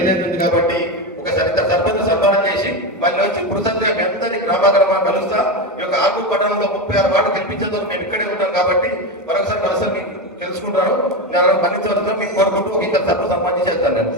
ఏదైతుంది కాబట్టి ఒకసారి సర్పంచ్ సన్మానం చేసి మళ్ళీ వచ్చి పురుషత్వ మీ అందరినీ గ్రామ కలుస్తా. ఈ యొక్క ఆర్మూర్ పట్టణంలో 36 వార్డు గెలిపించేందుకు మేము ఇక్కడే ఉన్నాం కాబట్టి మరొకసారి మనసు మీకు తెలుసుకుంటారు. నేను మళ్ళీ మీకు కోరుకుంటూ ఒక ఇద్దరు సర్పంచ్ సన్మానం చేస్తాను. నేను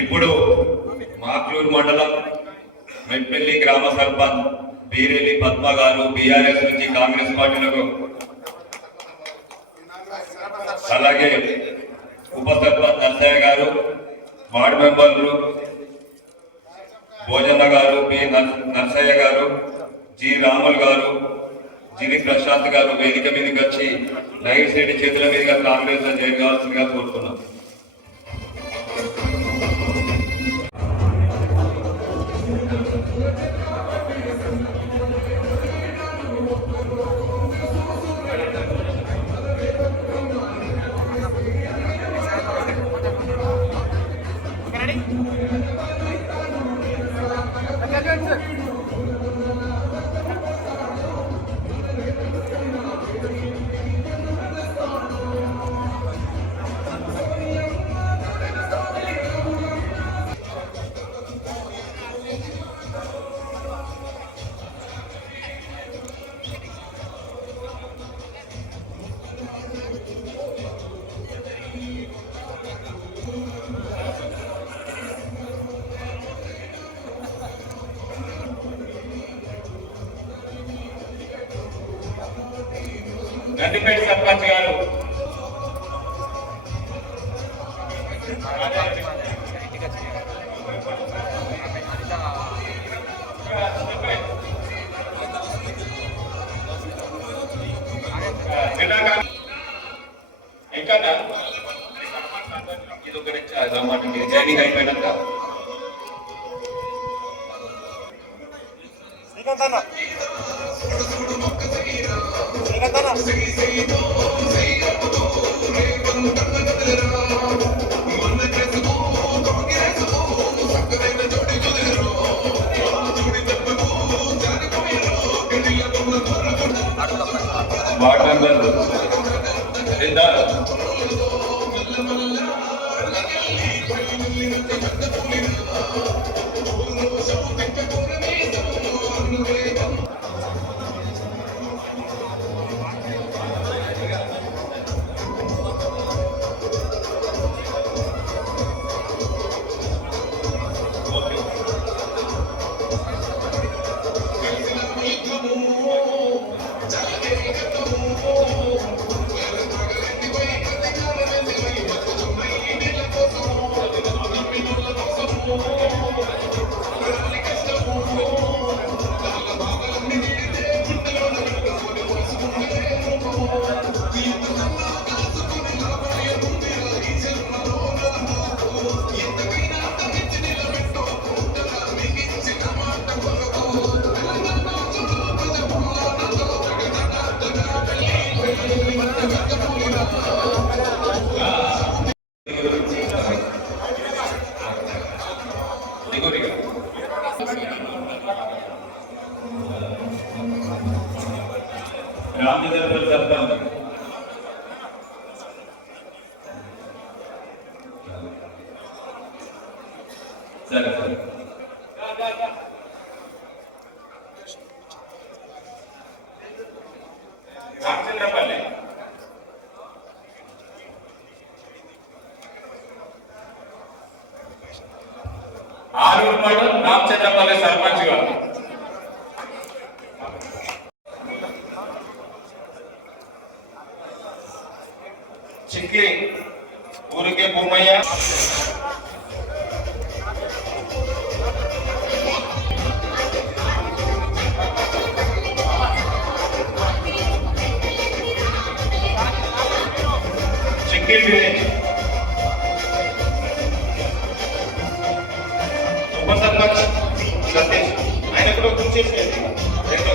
ఇప్పుడు మాక్లూరు మండలం మెట్పల్లి గ్రామ సర్పంచ్ బీరేలి పద్మ గారు బీఆర్ఎస్ నుంచి కాంగ్రెస్ పార్టీలకు, అలాగే ఉప సర్పంచ్ నర్సయ్య గారు, వార్డు మెంబర్లు భోజన్న గారు, పి నర్సయ్య గారు, జి రాములు గారు, జిని ప్రశాంత్ గారు వేదిక మీదకి వచ్చి లైవ్ సెట్ చేతుల మీదుగా కాంగ్రెస్ లో చేరవలసిందిగా కోరుతున్నాం. గండిపేట సర్పంచ్ గారు ఇంకా ఇది ఒకటి ట్రైనింగ్ అయిపోయినాక వార్డు మెంబర్ రామచంద్రపల్లి సర్పంచ్ సరే సరే రామచంద్రపల్లి ఆరూరు మండలం రామచంద్రపల్లి సర్పంచ్ గారు చిక్కి ఊరికే భూమయ్య చిక్కి విలేజ్ ఉప సర్పంచ్ సతీష్ ఆయన కూడా కూర్చేసేది రెండో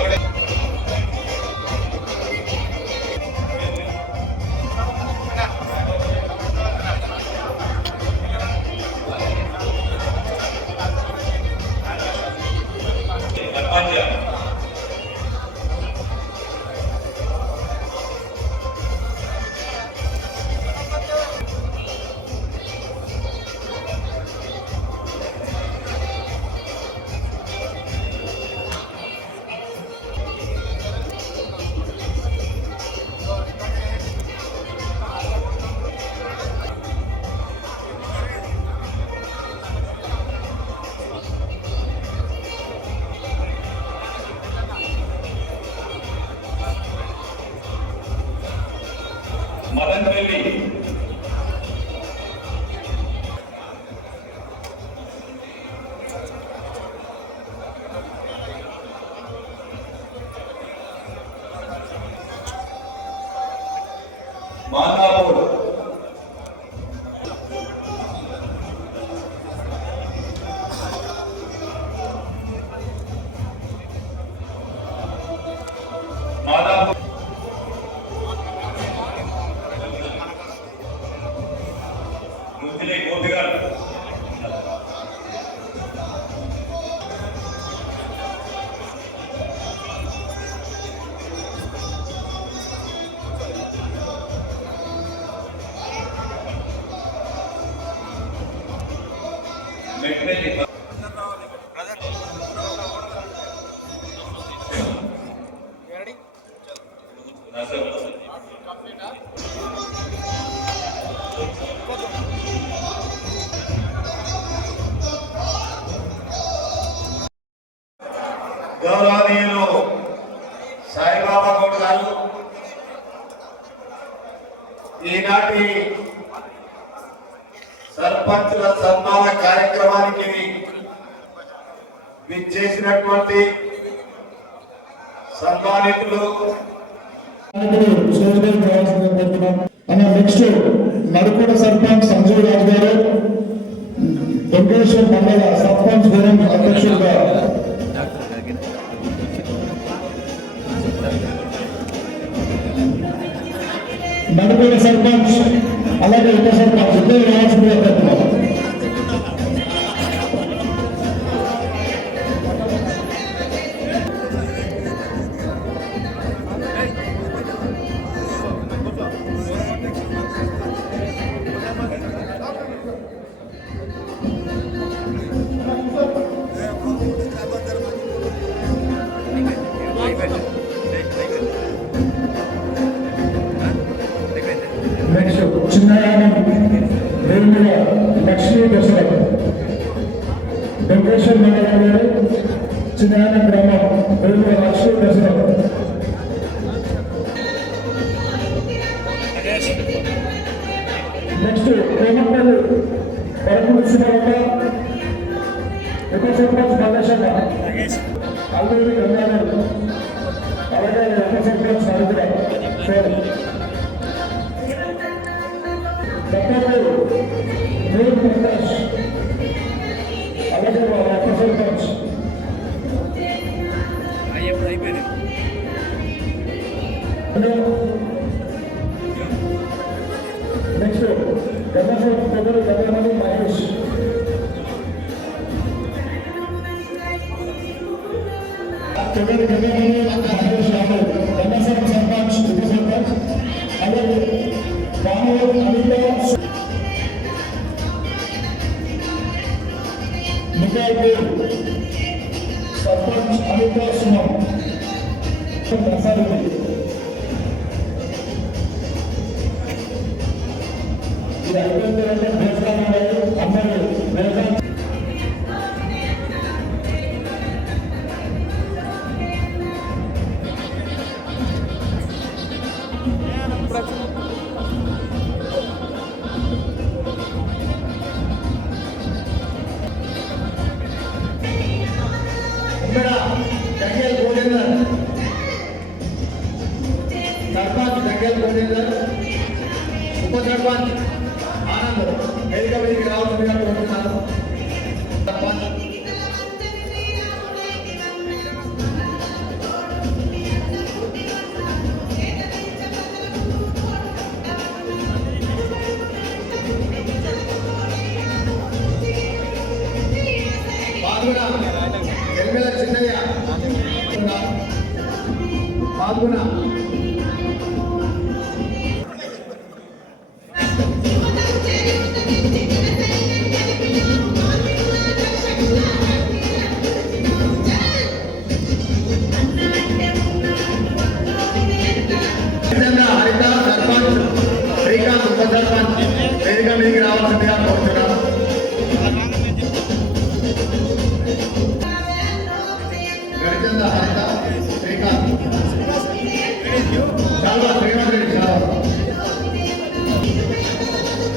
మదన్పల్లి మాదాపూర్ మాదాపూర్ గోపి గారు గౌరవనీయులు సాయిబాబా గౌడ్ గారు ఈనాటి సర్పంచుల సన్మాన కార్యక్రమానికి విచ్చేసినటువంటి సన్మానితులు నెక్స్ట్ నడుకుడ సర్పంచ్ సంజయ్ రాజ్ గారు వెంకటేశ్వర మండల సర్పంచ్ ఫోరం అధ్యక్షులుగా నడుకుడ సర్పంచ్ అలాగే ఉప సర్పంచ్ ఇద్దరు రావాల్సిందిగా పెడుతున్నారు. నెక్స్ట్ చిన్నయానం వేరుముల లక్ష్మీ దశరథ్ వెంకటేశ్వర మండలం గారు చిన్నయానం గ్రామం వేరుముల లక్ష్మీ దశరథ్. నెక్స్ట్ కోమపల్లి వరకుడు శివరామ ఉప సర్పంచ్ మల్లేశమ్మ అల్లూరి గంగాధర్ అలాగే ఉప సర్పంచ్ హరిద్ర దత్తపూర్ నూరు ప్రకాష్ అలాగే వాళ్ళ ఉప సర్పంచ్ నెక్స్ట్ గంగాధర్ పొగరు గంగామణి మహేష్ పొగరు గంగామణి మహేష్ రాము గంగాధర్ సర్పంచ్ ఇక్కడ జంగల్ గోవిందర్ సర్పంచ్ జంగల్ గోవిందర్ ఉప సర్పంచ్ ఆనంద్ వేదిక మీదకి రావాల్సిందిగా కోరుతున్నాను. సర్పంచ్ పాల్గొన ఎమ్మెల్యే చిన్నయ్య పాల్గొన హరిత సర్పంచ్ శ్రీకాంత్ ఉప సర్పంచ్ వేదిక మీదకి రావాల్సిందిగా కోరుతున్నాను. గడిచంద హరిత శ్రీకాంత్ చాలా శ్రీమంత్ రెడ్డి చాలా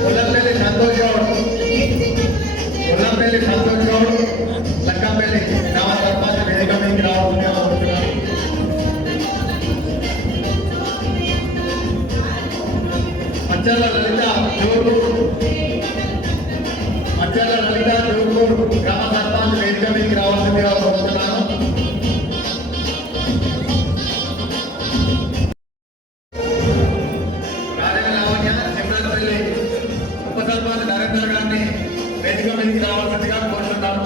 ఉల్లంపల్లి సంతోష్ గౌడ్ ఉల్లంపల్లి సంతోష్ గౌడ్ లక్కంపల్లి గ్రామ సర్పంచ్ వేదిక మీదకి రావాల్సిందిగా కోరుతున్నాను. మచ్చల లలిత జోగూరు గ్రామ సర్పంచ్ వేదిక మీదకి రావాల్సిందిగా కోరుతున్నాను. ఉప సర్పంచ్ నరేందర్ గారిని వేదిక మీదకి రావాల్సిందిగా కోరుతున్నాను.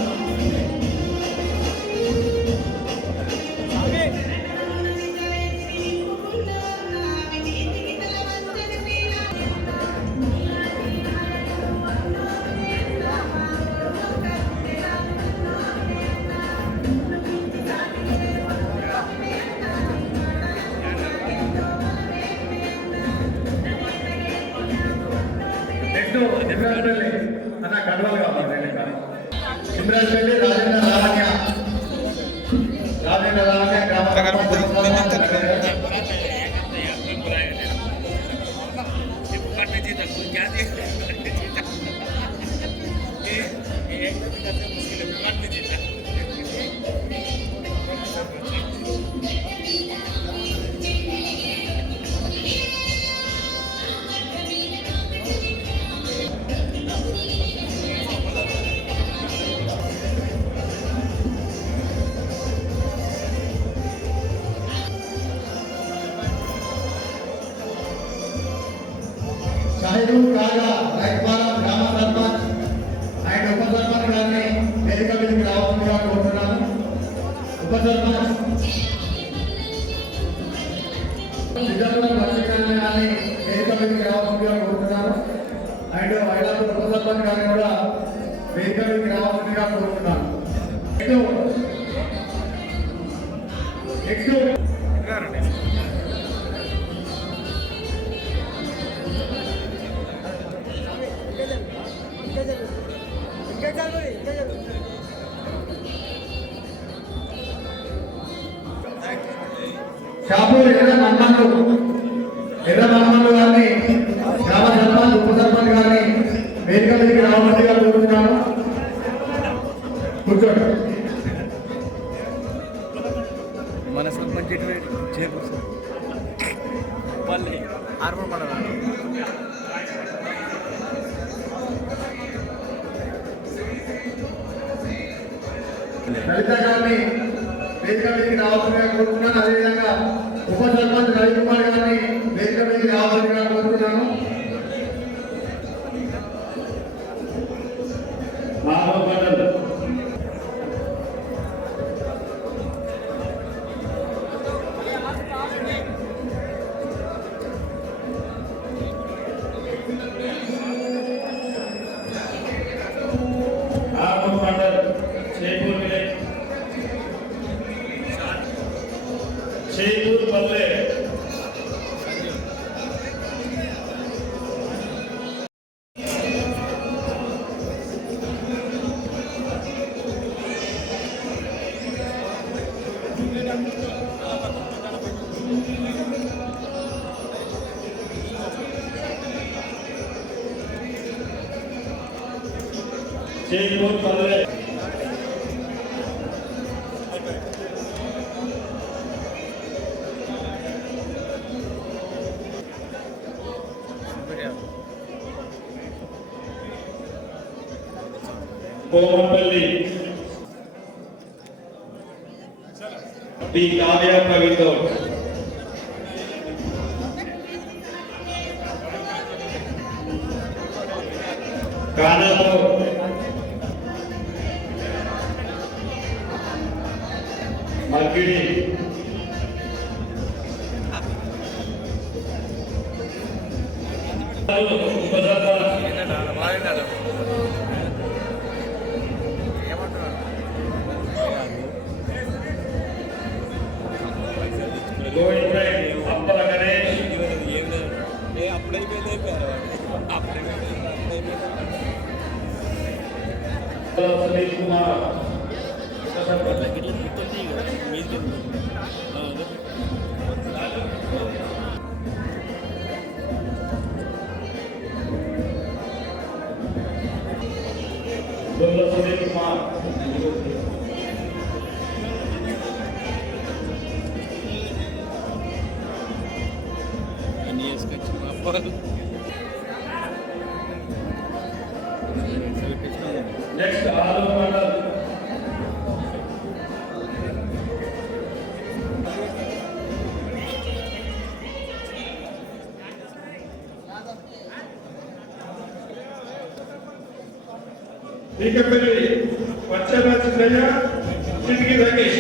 ఇమ్రాన్పల్లి అన్న కడవలు కావాలి. ఇమ్రాన్పల్లి రాజేంద్ర లావణ్య గ్రామ షాహిదు కాగా రైతుపాలెం గ్రామ సర్పంచ్ అండ్ ఉప సర్పంచ్ గారిని వేదిక మీదకి రావాల్సిందిగా కోరుతున్నాను. ఉప సర్పంచ్ సిద్ధాపురం లక్ష్మీనారాయణ గారిని వేదిక మీదకి రావాల్సిందిగా కోరుతున్నాను. అండ్ ఐలాపూర్ ఉప సర్పంచ్ గారిని కూడా వేదిక మీదకి రావాల్సిందిగా కోరుతున్నాను. నెక్స్ట్ షాపూర్ ఎర్ర మన్మన్లు గారిని గ్రామ సర్పంచ్ ఉప సర్పంచ్ గారిని వేదిక మీదకి రావాల్సిందిగా కోరుతున్నాను. కూర్చోండి. మన సర్పంచ్ పల్లి ఆర్మర్ మండలం లలిత గారిని వేదిక మీదకి రావాల్సిందిగా కోరుతున్నాను. అదేవిధంగా ఉప సర్పంచ్ రవికుమార్ గారిని వేదిక మీదకి రావాల్సిందిగా కోరుతున్నాను. చేకూరు పల్లె కోమపల్లి డి కావ్య ప్రవీణ్ కానాపూర్ మర్కిడి గోవింద్ అప్పల గణేష్ సునీల్ కుమార్ సునీల్ కుమార్ నెక్స్ట్ ఆలూరు మండల్ శ్రీకపల్లి వచ్చేలా చిన్నయ్య చిటికి రమేష్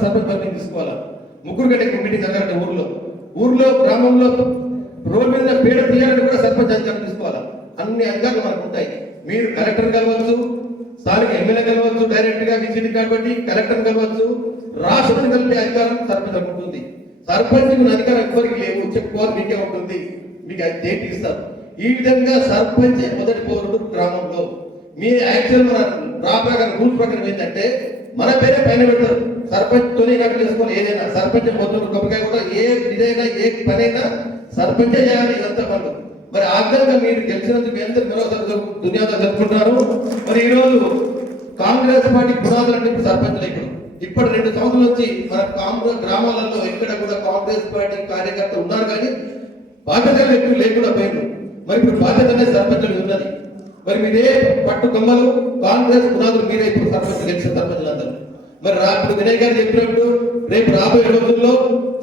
సర్పంచ్ పని తీసుకోవాలా. ముగ్గురు గంటకి మీటింగ్ జరగాలంటే ఊర్లో గ్రామంలో రోడ్ మీద పేడ తీయాలని కూడా సర్పంచ్ అధికారులు తీసుకోవాలా. అన్ని అధికారులు మనకు ఉంటాయి. మీరు కలెక్టర్ కలవచ్చు, స్థానిక ఎమ్మెల్యే కలవచ్చు, డైరెక్ట్ గా విజిట్ కాబట్టి కలెక్టర్ కలవచ్చు, రాష్ట్రం కలిపే అధికారం సర్పంచ్ ఉంటుంది. సర్పంచ్ అధికారం ఎవరికి లేవు, చెప్పుకోవాలి మీకే ఉంటుంది. మీకు అది డేట్ ఇస్తారు. ఈ విధంగా సర్పంచ్ మొదటి పౌరుడు గ్రామంలో. మీ యాక్చువల్ మన రా ప్రకారం రూల్స్ ప్రకారం ఏంటంటే మన పేరే పైన పెడతారు. సర్పంచ్ తోనే ఇలాంటి చేసుకోవాలి. ఏదైనా సర్పంచ్ మొత్తం కొబ్బరికాయ కూడా ఏ ఇదైనా ఏ పనైనా సర్పంచే చేయాలి. ఇదంతా పనులు. మరి ఆగ్రహంగా మీరు గెలిచినందుకు మీ అందరూ మరోసారి దునియాలో జరుపుకుంటున్నారు. మరి ఈరోజు కాంగ్రెస్ పార్టీ పునాదులు అంటే సర్పంచ్లు ఇప్పుడు 2 సంవత్సరాల నుంచి మన కాంగ్రెస్ గ్రామాలలో ఎక్కడ కూడా కాంగ్రెస్ పార్టీ కార్యకర్తలు ఉన్నారు కానీ బాధ్యతలు ఎక్కువ లేకుండా పోయింది. మరి ఇప్పుడు బాధ్యత అనేది సర్పంచులు ఉన్నది. మరి మీరే పట్టు కొమ్మలు కాంగ్రెస్ పునాదులు మీరే ఇప్పుడు సర్పంచ్ గెలిచిన సర్పంచులు అందరూ. మరి ఇప్పుడు వినయ్ గారు చెప్పినప్పుడు రేపు రాబోయే రోజుల్లో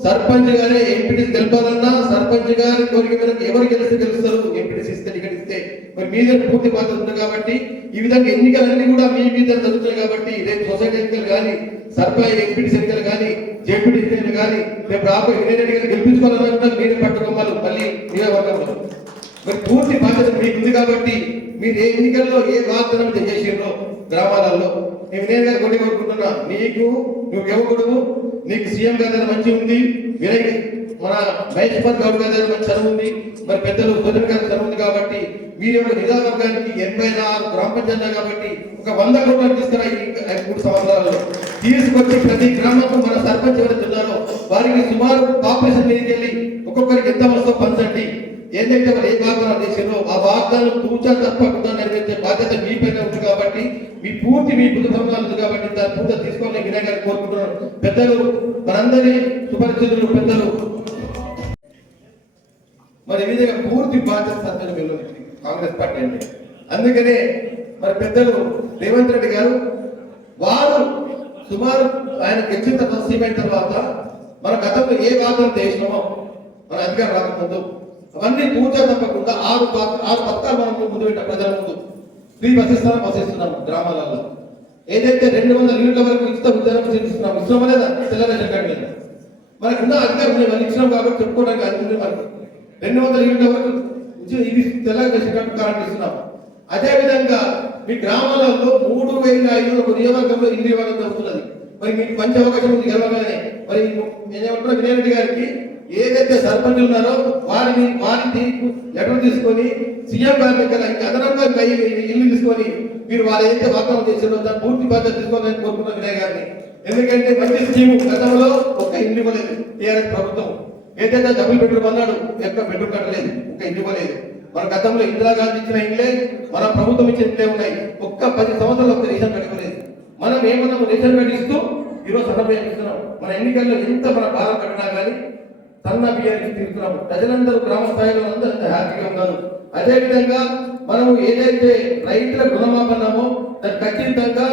సర్పంచ్ గారే ఎంపీటీసీ గెలపాలన్నా సర్పంచ్ గారి కోరిక మేరకు ఎవరు గెలుస్తారు, ఎంపీటీసీ ఇస్తే టికెట్ ఇస్తే మరి మీ దగ్గర పూర్తి బాధ్యత ఉంది కాబట్టి ఈ విధంగా ఎన్నికలన్నీ కూడా మీ మీద జరుగుతాయి కాబట్టి రేపు సొసైటీ ఎన్నికలు కానీ సర్పంచ్ ఎంపీటీసీ ఎన్నికలు కానీ జేపీటీ ఎన్నికలు కానీ రేపు రాబోయే వినయ్ రెడ్డి గారు గెలిపించుకోవాలన్నా మీరే పట్టుకోవాలి మళ్ళీ నియోజకవర్గంలో. మరి పూర్తి బాధ్యత మీకు ఉంది కాబట్టి మీరు ఏ ఎన్నికల్లో ఏ వాగ్దానం చేసిండ్రో గ్రామాలలో నేను వినయ్ గారు కొట్టి కోరుకుంటున్నా. నువ్వు యువకుడు, నీకు సీఎం గారి మంచి ఉంది, వినయ్ మన మహేష్ కుమార్ గౌడ్ గారి మంచి చదువు ఉంది, మరి పెద్దలు సుధీర్ గారి చదువు ఉంది కాబట్టి మీరు యొక్క నియోజకవర్గానికి 84 గ్రామ పంచాయతీ కాబట్టి ఒక 100 కోట్లు తీసుకురా. ఈ 3 సంవత్సరాల్లో తీసుకొచ్చి ప్రతి గ్రామంలో మన సర్పంచ్ ఎవరైతే ఉన్నారో వారికి సుమారు పాపులేషన్ మీదకి వెళ్ళి ఒక్కొక్కరికి ఎంత వస్తుందో పంచండి. ఏదైతే మరి ఏ వాగ్దానం చేసిందో ఆ వాగ్దానం తూచా తప్పకుండా నెరవేర్చే బాధ్యత మీ పైన ఉంది కాబట్టి మీ బుద్ధి ఉంది కాబట్టి దాని పూర్తి తీసుకోవాలని వినయ్ గారు కోరుకుంటున్నారు. పెద్దలు మనందరి సుపరిచితులు పెద్దలు మరి ఈ విధంగా పూర్తి బాధ్యత సర్పంచ్ కాంగ్రెస్ పార్టీ అంటే. అందుకనే మరి పెద్దలు రేవంత్ రెడ్డి గారు వారు సుమారు ఆయన గెలిచిన తర్వాత సీఎం అయిన తర్వాత మన గతంలో ఏ వాగ్దానం చేసినామో మన అధికారం రాకముందు అవన్నీ పూజ తప్పకుండా 6 పథకాలు మనం ముందు పెట్టాం. ప్రజల ముందు ఫ్రీ బస్ ఇస్తున్నాం గ్రామాలలో. ఏదైతే 200 యూనిట్ల వరకు ఉద్యోగం చేస్తున్నాం ఇస్తున్నాం లేదా తెల్ల రేషన్ కార్డు మీద మనకున్న అధికారం మేము ఇచ్చినాం కాబట్టి చెప్పుకోవడానికి అది మనకు 200 యూనిట్ల వరకు ఇది తెల్ల రేషన్ కార్డు కరెంట్ ఇస్తున్నాం. అదేవిధంగా మీ గ్రామాలలో 3500 నియోజకవర్గంలో ఇల్లు ఇవ్వడం జరుగుతున్నది. మరి మీకు మంచి అవకాశం ఉంది గెలవగానే. మరి నేనేమంటున్నా వినయ్ రెడ్డి గారికి ఏదైతే సర్పంచులు ఉన్నారో వారిని లెటర్ తీసుకొని సీఎం గారి దగ్గర ఇంకా అదనంగా ఇల్లు తీసుకొని మీరు వాళ్ళు ఏదైతే వాగ్దానం చేశారో దాన్ని పూర్తి బాధ్యత తీసుకోవాలని కోరుకున్న వినయ్ గారిని. ఎందుకంటే మంచి స్కీము గతంలో ఒక్క ఇల్లు ఇవ్వలేదు టీఆర్ఎస్ ప్రభుత్వం. ఏదైతే డబుల్ బెడ్రూమ్ అన్నాడు ఎక్కడ బెడ్రూమ్ కట్టలేదు, ఒక్క ఇల్లు ఇవ్వలేదు. మన గతంలో ఇందిరాగాంధీ ఇచ్చిన ఇల్లే మన ప్రభుత్వం ఇచ్చిన ఇల్లే ఉన్నాయి. ఒక్క 10 సంవత్సరాలు ఒక రేషన్ కార్డు ఇవ్వలేదు. మనం ఏమన్నాము రేషన్ కార్డు ఇస్తూ ఈరోజు సన్నబియ్యం ఇస్తున్నాం. మన ఎన్నికల్లో ఎంత మన భారం కట్టినా కానీ సన్న బియ్యానికి తిరుగుతున్నాము. ప్రజలందరూ గ్రామ స్థాయిలో అందరూ హ్యాపీగా ఉన్నారు. అదేవిధంగా మనం ఏదైతే రైతుల రుణమాపన్నామో దాన్ని ఖచ్చితంగా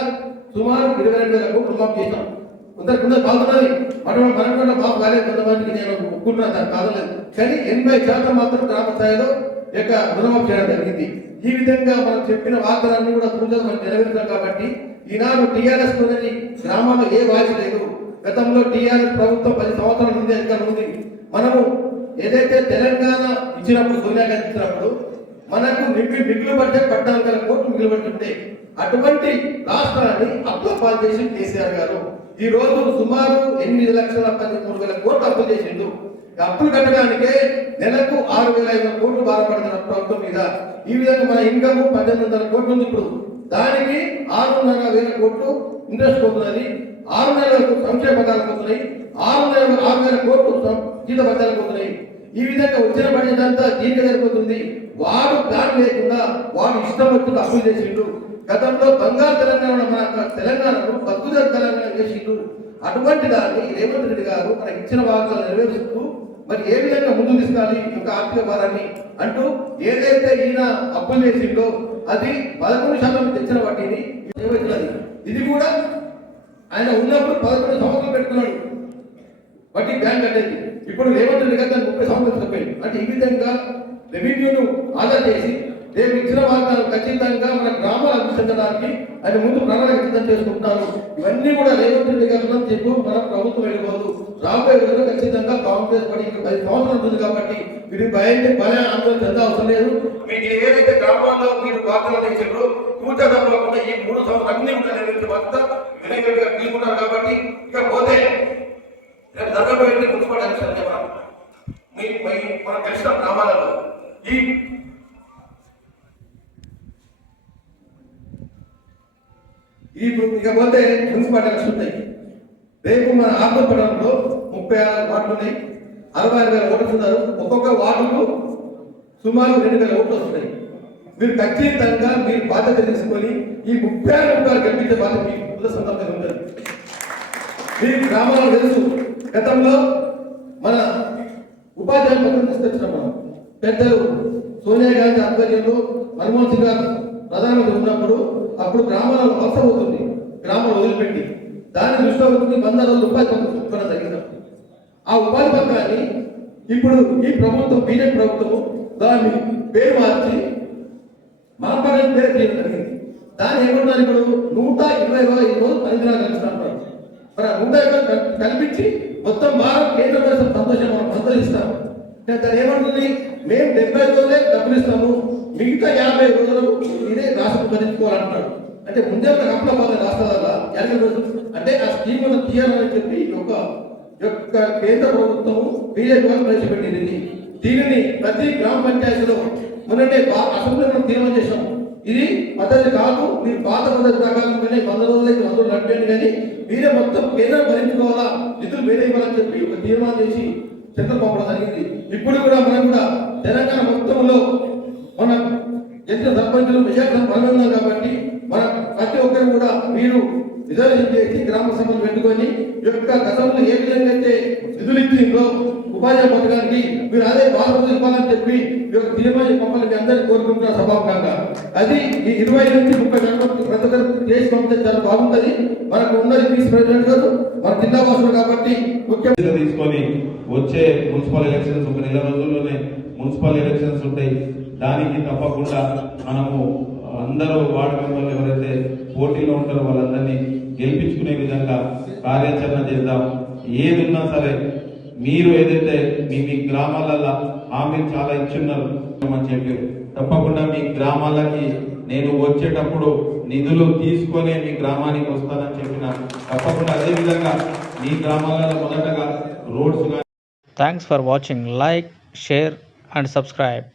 సుమారు 22,000 కోట్లు రుణమాఫీ చేసాం. కొందరు బాగున్నది మనం కూడా మాకు కాలేదు, కొంతమందికి నేను ఒప్పుకున్నాను, దాన్ని కాదలేదు. కానీ 80% మాత్రం గ్రామ స్థాయిలో యొక్క రుణమాఫీ చేయడం జరిగింది. ఈ విధంగా మనం చెప్పిన వాగ్దానాన్ని కూడా పూజలు మనం నెరవేర్చాం కాబట్టి ఈనాడు టీఆర్ఎస్ అనేది గ్రామాల్లో ఏ వాయిస్ లేదు. గతంలో టీఆర్ఎస్ ప్రభుత్వం 10 సంవత్సరాల ముందే అధికారం ఉంది. మనము ఏదైతే తెలంగాణ ఇచ్చినప్పుడు సోనియా గాంధీ ఇచ్చినప్పుడు మనకు మిగులు బడ్జెట్ 14,000 కోట్లు మిగులు బడ్జెట్. అటువంటి రాష్ట్రాన్ని అప్పుల పాలు చేసి కేసీఆర్ గారు ఈ రోజు సుమారు 8,13,000 కోట్లు అప్పులు చేసిండు. అప్పులు కట్టడానికే నెలకు 6,500 కోట్లు బాధపడుతున్న ప్రభుత్వం మీద. ఈ విధంగా మన ఇన్కమ్ 1,800 కోట్లు ఉంది. ఇప్పుడు దానికి 6,500 కోట్లు ఇంట్రెస్ట్ పోతున్నది. 6 నెలలకు సంక్షేమ పథకాలు పోతున్నాయి. 6,000 కోట్లు జీత పథకాలు పోతున్నాయి. ఈ విధంగా వచ్చిన బడ్జెట్ అంతా దీనికి సరిపోతుంది. వాడు ప్లాన్ లేకుండా వాడు ఇష్టం వచ్చిన అప్పులు చేసిండు. గతంలో బంగారు తెలంగాణ మన తెలంగాణను బతుకుదల తెలంగాణ చేసిండు. అటువంటి దాన్ని రేవంత్ రెడ్డి గారు మనకి ఇచ్చిన వాగ్దానాలు నెరవేరుస్తూ మరి ఏ విధంగా ముందుకు తీసుకెళ్ళాలి ఈ యొక్క ఆర్థిక భారాన్ని అంటూ ఏదైతే ఈయన అప్పులు చేసిండో అది 11% తెచ్చిన వడ్డీని ఇది కూడా ఆయన ఉన్నప్పుడు 11 సంవత్సరాలు పెట్టుకున్నాడు వడ్డీ బ్యాంక్ అనేది. ఇప్పుడు రేవంత్ రెడ్డి గారు 30 సంవత్సరాలు చెప్పాడు. అంటే ఈ విధంగా రెవెన్యూను ఆదా చేసి రేపు ఇచ్చిన వాగ్దానం ఖచ్చితంగా మన గ్రామాలు అభివృద్ధి చెందడానికి ఆయన ముందు ప్రణాళిక సిద్ధం చేసుకుంటున్నారు. ఇవన్నీ కూడా రేవంత్ రెడ్డి గారు చెప్పు మన ప్రభుత్వం వెళ్ళిపోదు. రాబోయే రోజుల్లో ఖచ్చితంగా కాంగ్రెస్ పార్టీ 10 సంవత్సరాలు ఉంటుంది కాబట్టి మీరు భయ ఆందోళన చెందా అవసరం లేదు. మీకు ఏదైతే గ్రామాల్లో మీరు వాగ్దానం చేసారో కూర్చో తప్పకుండా ఈ 3 సంవత్సరాలు అన్ని కూడా నెరవేర్చే బాధ్యత వినయ్ రెడ్డి గారు తీసుకున్నారు. కాబట్టి ఇక పోతే జరగబోయే మున్సిపల్ ఎలక్షన్ మనం కలిసిన గ్రామాలలో ఉన్నాయి. రేపు మన ఆత్మపడంలో 36 వార్డులు ఉన్నాయి, 66,000 ఓటర్స్ ఉన్నారు. ఒక్కొక్క వార్డుకు సుమారు 2,000 ఓట్లు వస్తున్నాయి. మీరు ఖచ్చితంగా మీరు బాధ్యత తీసుకొని ఈ 36 రూపాయలు గెలిపించే బాధ్యత మీ కుల సందర్భంగా ఉంటుంది. మీ గ్రామాల్లో తెలుసు, గతంలో మన ఉపాధ్యాయ పథకం తీసుకొచ్చినాం మనం. పెద్దలు సోనియా గాంధీ ఆధ్వర్యంలో మన్మోహన్ సింగ్ గారు ప్రధానమంత్రి ఉన్నప్పుడు అప్పుడు గ్రామాలలో వలస అవుతుంది, గ్రామాలు వదిలిపెట్టి దాన్ని దృష్టిలో పెట్టుకుని 100 రోజులు ఉపాధి పథకం చూసుకోవడం జరిగింది. ఆ ఉపాధి పథకాన్ని ఇప్పుడు ఈ ప్రభుత్వం బీజేపీ ప్రభుత్వం దాన్ని పేరు మార్చి మహాపగల్ పేరు చేయడం జరిగింది. దాన్ని ఏమన్నారు, ఇప్పుడు 125 రోజులు పనిదినాలు కలుస్తున్నారు. మరి 120 కల్పించి మొత్తం భారత కేంద్ర ప్రభుత్వం సంతోషం మనం సంతోషిస్తాం. దాన్ని ఏమంటుంది, మేము 70 రోజులే డబ్బులు ఇస్తాము, మిగతా 50 రోజులు ఇదే రాష్ట్రం భరించుకోవాలంటున్నాడు. అంటే ముందే మనకు అప్పుల బాధ రాష్ట్రాల 50 రోజులు అంటే ఆ స్కీమ్ తీయాలని చెప్పి యొక్క కేంద్ర ప్రభుత్వం బీజేపీ వాళ్ళు ప్రవేశపెట్టింది. దీనిని ప్రతి గ్రామ పంచాయతీలో మొన్ననే అసెంబ్లీలో తీర్మానం చేశాము. ఇది పద్ధతి కాదు, మీరు పాత పద్ధతి ప్రకారంగానే 100 రోజులైతే 100 రోజులు నడిపేయండి, కానీ మీరే మొత్తం కేంద్రం భరించుకోవాలా, నిధులు వేరే ఇవ్వాలని చెప్పి ఒక తీర్మానం చేసి చంద్రబాబు పంపడం జరిగింది. ఇప్పుడు కూడా మనం కూడా తెలంగాణ మొత్తంలో మన గెలిచిన సర్పంచులు మెజార్టీ బలంగా కాబట్టి మన ప్రతి ఒక్కరు కూడా మీరు రిజర్వేషన్ చేసి గ్రామ సభలు పెట్టుకొని యొక్క గతంలో ఏ విధంగా అయితే నిధులు ఇచ్చిందో ఉపాధ్యాయ పథకానికి మీరు అదే బాధ్యత ఇవ్వాలని చెప్పి తీర్మానం పంపాలని అందరికీ కోరుకుంటున్నారు సభాముఖంగా. అది ఈ 20 నుంచి 30 గంటలకు ప్రతి ఒక్కరికి చేసి పంపితే చాలా బాగుంటుంది. మనకు ఉన్నది పీస్ ప్రెసిడెంట్ గారు మన జిల్లా వాసులు కాబట్టి ముఖ్యంగా తీసుకొని వచ్చే మున్సిపల్ ఎలక్షన్స్ ఒక నెల రోజుల్లోనే మున్సిపల్ ఎలక్షన్స్ ఉంటాయి. దానికి తప్పకుండా మనము అందరూ వార్డు మెంబర్లు ఎవరైతే పోటీలో ఉంటారో వాళ్ళందరినీ గెలిపించుకునే విధంగా కార్యాచరణ చేద్దాం. ఏది ఉన్నా సరే మీరు ఏదైతే మీ గ్రామాలలో హామీలు చాలా ఇచ్చున్నారు అని చెప్పి తప్పకుండా మీ గ్రామాలకి నేను వచ్చేటప్పుడు నిధులు తీసుకొని మీ గ్రామానికి వస్తానని చెప్పిన తప్పకుండా అదే విధంగా మీ గ్రామాలలో మొదటగా roads. Thanks for watching. Like, share and subscribe.